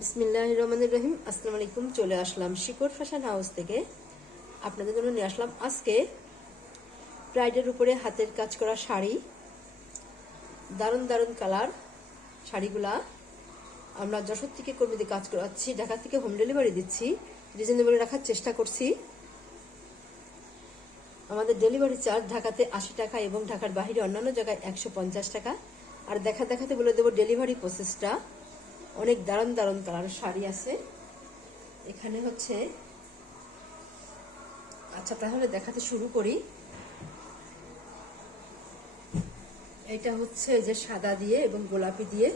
বিসমিল্লাহির রহমানির রহিম। আসসালামু আলাইকুম। চলে আসলাম শিকর ফ্যাশন হাউস থেকে। আপনাদের জন্য নিয়ে আসলাম আজকে ব্রাইডের উপরে হাতের কাজ করা শাড়ি। দারুণ দারুণ কালার শাড়িগুলা আমরা যশোর থেকে কর্মীদের কাজ করাচ্ছি, ঢাকা থেকে হোম ডেলিভারি দিচ্ছি। রিজনেবল রাখার চেষ্টা করছি। আমাদের ডেলিভারি চার্জ ঢাকাতে 80 টাকা এবং ঢাকার বাইরে অন্যান্য জায়গায় 150 টাকা। আর দেখাতে বলে দেবো ডেলিভারি প্রসেসটা। অনেক দারুণ দারুণ কালার শাড়ি আছে এখানে হচ্ছে। আচ্ছা, তাহলে দেখাতে শুরু করি। এটা হচ্ছে যে সাদা দিয়ে এবং গোলাপি দিয়ে,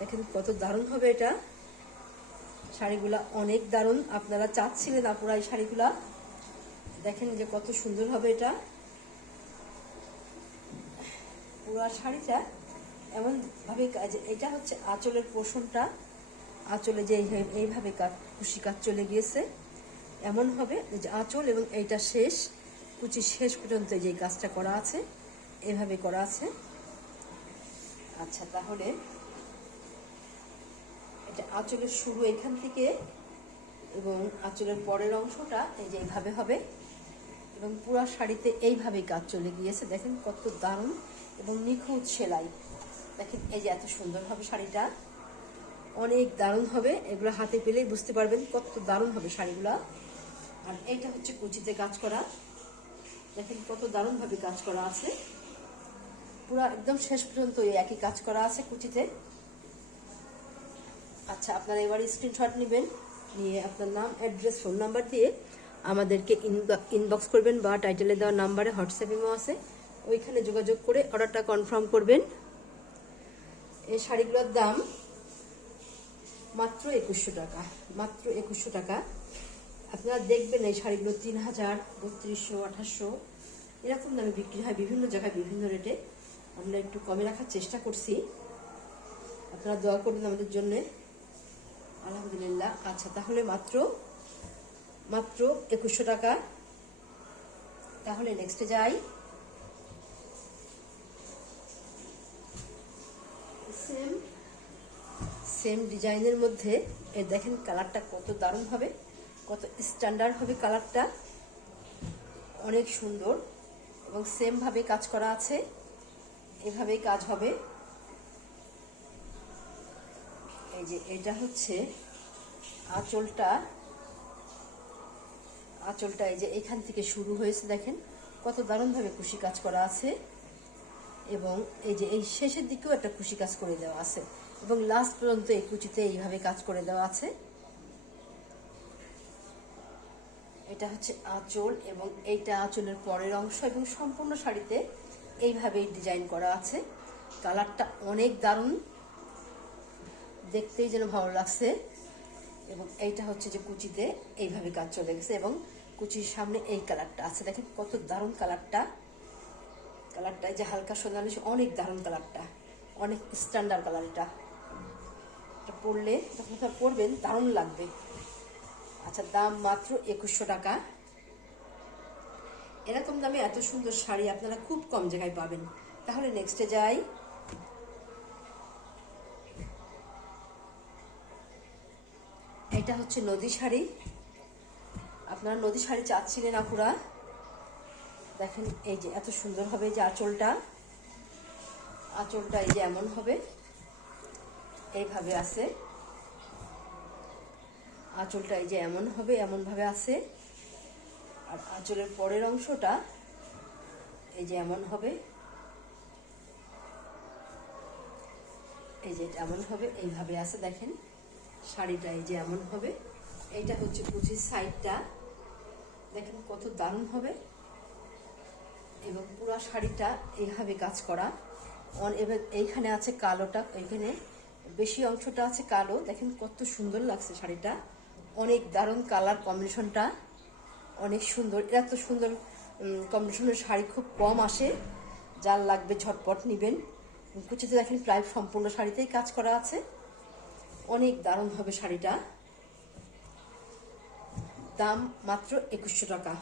দেখেন কত দারুণ হবে এটা। শাড়িগুলা অনেক দারুণ, আপনারা চাচ্ছিলেন আপুরা এই শাড়িগুলা দেখেন যে কত সুন্দর হবে এটা। পুরো শাড়িটা এমন ভাবে কাজ, এটা হচ্ছে আঁচলের পোর্শনটা, আঁচলে যে এইভাবে কাজ কুশি কাজ চলে গিয়েছে এমন হবে যে আঁচল, এবং এইটা শেষ কুচি শেষ পর্যন্ত যে কাজটা করা আছে এভাবে করা আছে। আচ্ছা, তাহলে এটা আঁচলের শুরু এখান থেকে এবং আঁচলের পরের অংশটা এই যে এইভাবে হবে, এবং পুরা শাড়িতে এইভাবে কাজ চলে গিয়েছে। দেখেন কত দারুণ এবং নিখুঁত সেলাই। দেখেন এই যে এত সুন্দর হবে শাড়িটা, অনেক দারুণ হবে। এগুলো হাতে পেলেই বুঝতে পারবেন কত দারুণ হবে শাড়িগুলা। আর এইটা হচ্ছে কুচিতে কাজ করা, দেখেন কত দারুণ ভাবে কাজ করা আছে। পুরো একদম শেষ পর্যন্ত একই কাজ করা আছে কুচিতে। আচ্ছা, আপনারা এবার স্ক্রিনশট নেবেন, নিয়ে আপনার নাম, অ্যাড্রেস, ফোন নাম্বার দিয়ে আমাদেরকে ইনবক্স করবেন, বা টাইটেলে দেওয়া নাম্বারে হোয়াটসঅ্যাপ ইমো আছে, ওইখানে যোগাযোগ করে অর্ডারটা কনফার্ম করবেন। এই শাড়িগুলোর দাম মাত্র 2100 টাকা, মাত্র 2100 টাকা। আপনারা দেখবেন এই শাড়িগুলো 3000, 3200, 2800 এরকম দামে বিক্রি হয় বিভিন্ন জায়গায় বিভিন্ন রেটে। আমরা একটু কমে রাখার চেষ্টা করছি, আপনারা দোয়া করবেন আমাদের জন্য, আলহামদুলিল্লাহ। আচ্ছা, তাহলে মাত্র 2100 টাকা। তাহলে নেক্সটে যাই। সেম ডিজাইনের মধ্যে এই দেখেন কালারটা কত দারুণ হবে, কত স্ট্যান্ডার্ড হবে কালারটা, অনেক সুন্দর এবং সেম ভাবে কাজ করা আছে, এভাবেই কাজ হবে। এই যে এটা হচ্ছে আঁচলটা, এই যে এখান থেকে শুরু হয়েছে, দেখেন কত দারুণ ভাবে কুশি কাজ করা আছে, এবং এই যে এই শেষের দিকেও একটা কুশি কাজ করে দেওয়া আছে, এবং লাস্ট পর্যন্ত এই কুচিতে এইভাবে কাজ করে দেওয়া আছে। এটা হচ্ছে আঁচল, এবং এইটা আঁচলের পরের অংশ, এবং সম্পূর্ণ শাড়িতে এইভাবেই ডিজাইন করা আছে। কালারটা অনেক দারুণ, দেখতেই যেন ভালো লাগছে। এবং এইটা হচ্ছে যে কুচিতে এইভাবে কাজ চলে গেছে, এবং কুচির সামনে এই কালারটা আছে, দেখেন কত দারুণ কালারটা। এই যে হালকা সোনালি, অনেক দারুণ কালারটা, অনেক স্ট্যান্ডার্ড কালার। এটা পরলে যখন পরবেন দারুণ লাগবে। আচ্ছা, দাম মাত্র 2100 টাকা। এরকম দামে এত সুন্দর শাড়ি আপনারা খুব কম জায়গায় পাবেন। তাহলে নেক্সটে যাই। এটা হচ্ছে নদী শাড়ি। আপনারা নদী শাড়ি চাচ্ছিলেন আপুরা, দেখেন এই যে এত সুন্দর হবে। যে আঁচলটা এই যে এমন হবে, এইভাবে আছে আঁচলটা, এই যে এমন হবে, এমন ভাবে আছে। আর আঁচলের পরের অংশটা এই যে এমন হবে, এই যে এমন হবে, এইভাবে আছে। দেখেন শাড়িটা এই যে এমন হবে। এইটা হচ্ছে কুচির সাইডটা, দেখেন কত দারুণ হবে, এবং পুরো শাড়িটা এইভাবে কাজ করা। এবার এইখানে আছে কালোটা, এইখানে বেশি অংশটা আছে কালো, দেখেন কত সুন্দর লাগছে শাড়িটা, অনেক দারুণ কালার কম্বিনেশনটা, অনেক সুন্দর। এত সুন্দর কম্বিনেশনের শাড়ি খুব কম আসে, যার লাগবে ঝটপট নেবেন। কুচিতে দেখেন প্রায় সম্পূর্ণ শাড়িতেই কাজ করা আছে, অনেক দারুণ হবে শাড়িটা। দাম মাত্র 2100 টাকা।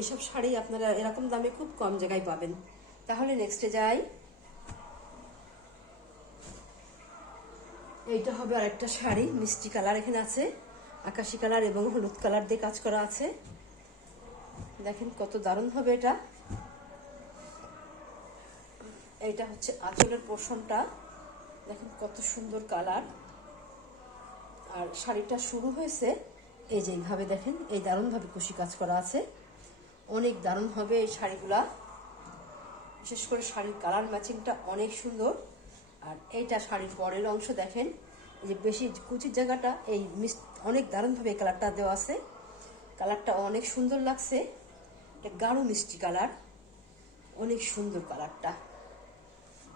এইসব শাড়ি আপনারা এরকম দামে খুব কম জায়গায় পাবেন। তাহলে নেক্সটে যাই। এইটা হবে আর একটা শাড়ি, মিষ্টি কালার এখানে আছে, আকাশি কালার এবং হলুদ কালার দিয়ে কাজ করা আছে। দেখেন কত দারুণ হবে এটা। এইটা হচ্ছে আঁচলের পোর্শনটা, দেখেন কত সুন্দর কালার। আর শাড়িটা শুরু হয়েছে এই যে এইভাবে, দেখেন এই দারুণভাবে কুশি কাজ করা আছে। অনেক দারুণ হবে এই শাড়িগুলা, বিশেষ করে শাড়ির কালার ম্যাচিংটা অনেক সুন্দর। আর এইটা শাড়ির পরের অংশ, দেখেন এই যে বেশি কুচির জায়গাটা এই অনেক দারুণভাবে এই কালারটা দেওয়া আছে। কালারটা অনেক সুন্দর লাগছে, এটা গাঢ় মিষ্টি কালার, অনেক সুন্দর কালারটা।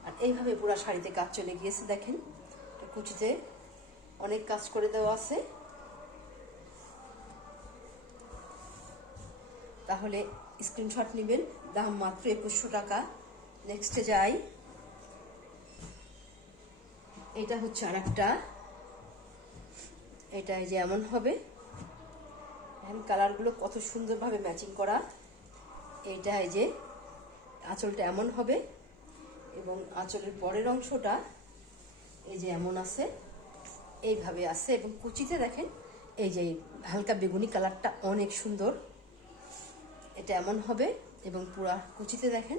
আর এইভাবে পুরো শাড়িতে কাজ চলে গিয়েছে, দেখেন এটা কুচিতে অনেক কাজ করে দেওয়া আছে। তাহলে স্ক্রিনশট নেবেন, দাম মাত্র 2100 টাকা। নেক্সটে যাই, এটা হচ্ছে আর একটা, এটা এই যে এমন হবে, এখন কালারগুলো কত সুন্দরভাবে ম্যাচিং করা। এইটা এই যে আঁচলটা এমন হবে এবং আঁচলের পরের অংশটা এই যে এমন আছে, এইভাবে আছে। এবং কুচিতে দেখেন এই যে হালকা বেগুনি কালারটা অনেক সুন্দর, এটা এমন হবে। এবং পুরা কুচিতে দেখেন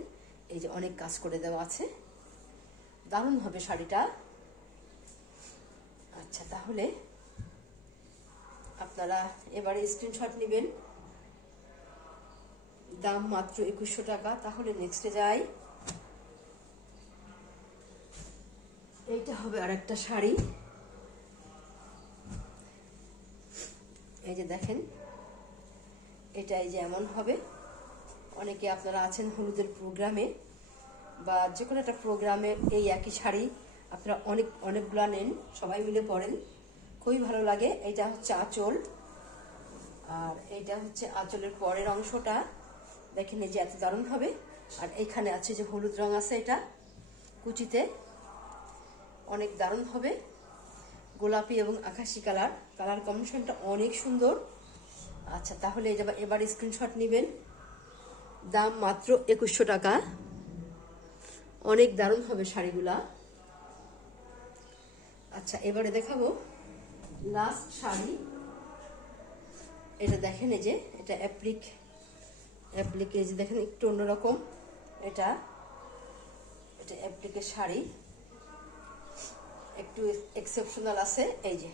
এই যে অনেক কাজ করে দেওয়া আছে, দারুণ হবে শাড়িটা। আচ্ছা, তাহলে আপনারা এবারে স্ক্রিনশট নেবেন, দাম মাত্র 2100 টাকা। তাহলে নেক্সটে যাই, এইটা হবে আর একটা শাড়ি, এই যে দেখেন এটা এই যে এমন হবে। অনেকে আপনারা আছেন হলুদের প্রোগ্রামে বা যে কোনো একটা প্রোগ্রামে এই একই শাড়ি আপনারা অনেকগুলা নেন, সবাই মিলে পরেন, খুবই ভালো লাগে। এটা হচ্ছে আঁচল, আর এইটা হচ্ছে আঁচলের পরের অংশটা, দেখেন এই যে এত দারুণ হবে। আর এইখানে আছে যে হলুদ রং আছে, এটা কুচিতে অনেক দারুণ হবে, গোলাপি এবং আকাশি কালার, কালার কম্বিনেশনটা অনেক সুন্দর। আচ্ছা, তাহলে এবার স্ক্রিনশট নেবেন, দাম মাত্র 2100 টাকা। অনেক দারুণ হবে শাড়িগুলা। আচ্ছা, এবারে দেখাবো লাস্ট শাড়ি, এটা দেখেন এই যে এটা অ্যাপ্লিক এই যে দেখেন একটু অন্যরকম, এটা অ্যাপ্লিকের শাড়ি, একটু এক্সেপশনাল আছে। এই যে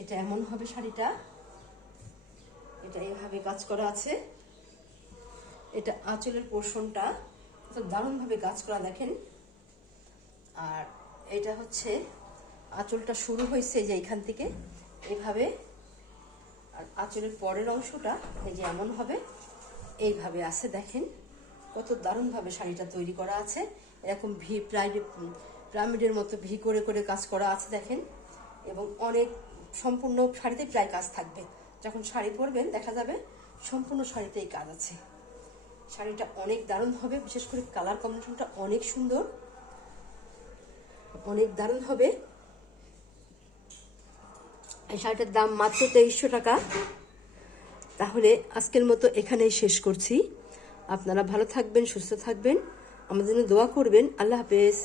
এটা এমন হবে শাড়িটা, এটা এইভাবে কাজ করা আছে। এটা আঁচলের পোর্শনটা কত দারুণভাবে কাজ করা, দেখেন। আর এটা হচ্ছে আঁচলটা শুরু হয়েছে যে এইখান থেকে এইভাবে, আর আঁচলের পরের অংশটা এই যে এমন হবে, এইভাবে আছে। দেখেন কত দারুণভাবে শাড়িটা তৈরি করা আছে, এরকম পিরামিডের মতো ভি করে করে কাজ করা আছে, দেখেন। এবং অনেক সম্পূর্ণ শাড়িতে প্রায় কাজ থাকবে, যখন শাড়ি পরবেন দেখা যাবে সম্পূর্ণ শাড়িতেই কাজ আছে। শাড়িটা অনেক দারুণ হবে, বিশেষ করে কালার কম্বিনেশনটা অনেক সুন্দর, অনেক দারুণ হবে। এই শাড়িটার দাম মাত্র 2300 টাকা। তাহলে আজকের মতো এখানেই শেষ করছি। আপনারা ভালো থাকবেন, সুস্থ থাকবেন, আমাদের জন্য দোয়া করবেন। আল্লাহ হাফেজ।